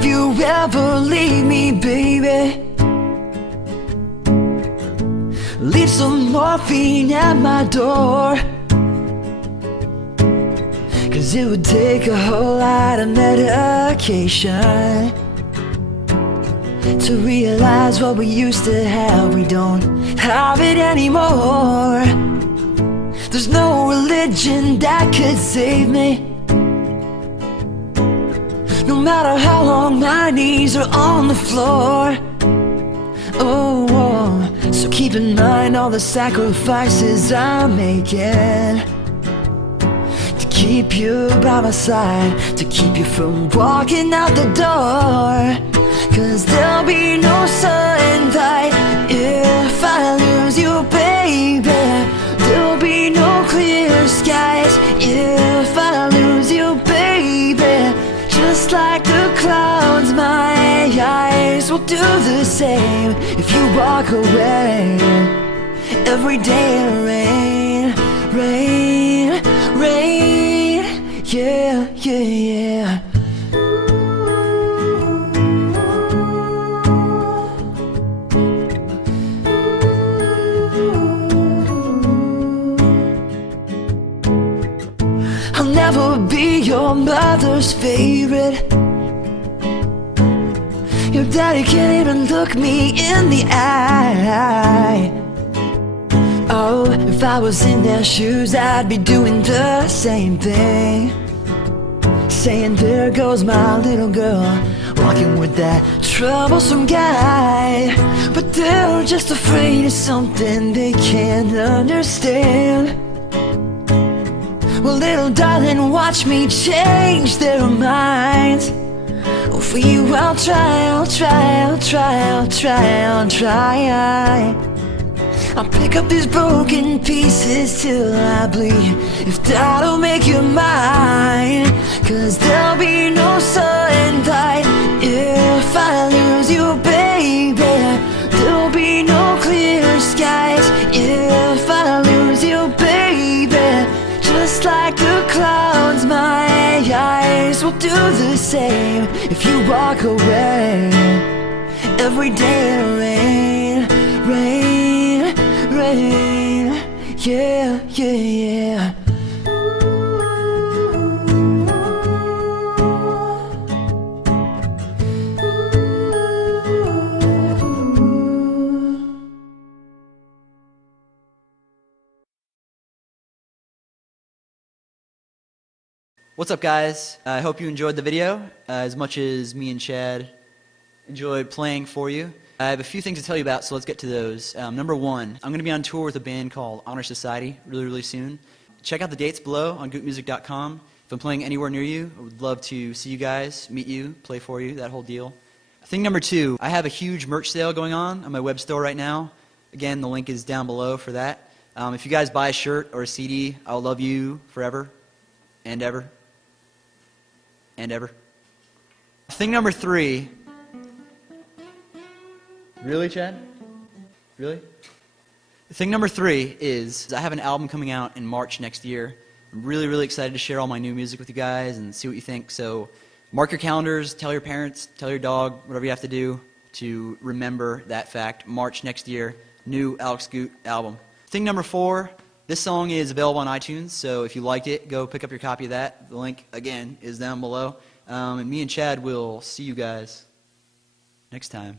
if you ever leave me, baby, leave some morphine at my door. 'Cause it would take a whole lot of medication to realize what we used to have, we don't have it anymore. There's no religion that could save me, no matter how long my knees are on the floor. Oh, so keep in mind all the sacrifices I'm making to keep you by my side, to keep you from walking out the door. 'Cause there'll be no sunlight if I lose you, baby. There'll be no clear skies if I lose you, baby. Just like the clouds, my eyes will do the same if you walk away. Every day it'll rain, rain, rain, yeah, yeah, yeah. I'll never be your mother's favorite. Your daddy can't even look me in the eye. Oh, if I was in their shoes, I'd be doing the same thing, saying there goes my little girl, walking with that troublesome guy. But they're just afraid of something they can't understand. Well, little darling, watch me change their minds. Oh, for you I'll try, I'll try, I'll try, I'll try, I'll try. I'll pick up these broken pieces till I bleed, if that'll make you mine. 'Cause there'll be no sunlight if I lose you, baby. There'll be no clear skies if I lose you, baby. Just like the clouds, my eyes will do the same if you walk away. Every day it'll rain, rain, rain, yeah, yeah, yeah. What's up, guys? I hope you enjoyed the video as much as me and Chad enjoyed playing for you. I have a few things to tell you about, so let's get to those. Number one, I'm going to be on tour with a band called Honor Society really soon. Check out the dates below on gootmusic.com. If I'm playing anywhere near you, I would love to see you guys, meet you, play for you, that whole deal. Thing number two, I have a huge merch sale going on my web store right now. Again, the link is down below for that. If you guys buy a shirt or a CD, I'll love you forever and ever. And ever. Thing number three. Really, Chad? Really? Thing number three is I have an album coming out in March next year. I'm really excited to share all my new music with you guys and see what you think. So mark your calendars, tell your parents, tell your dog, whatever you have to do to remember that fact. March next year, new Alex Goot album. Thing number four. This song is available on iTunes, so if you liked it, go pick up your copy of that. The link, again, is down below. And me and Chad will see you guys next time.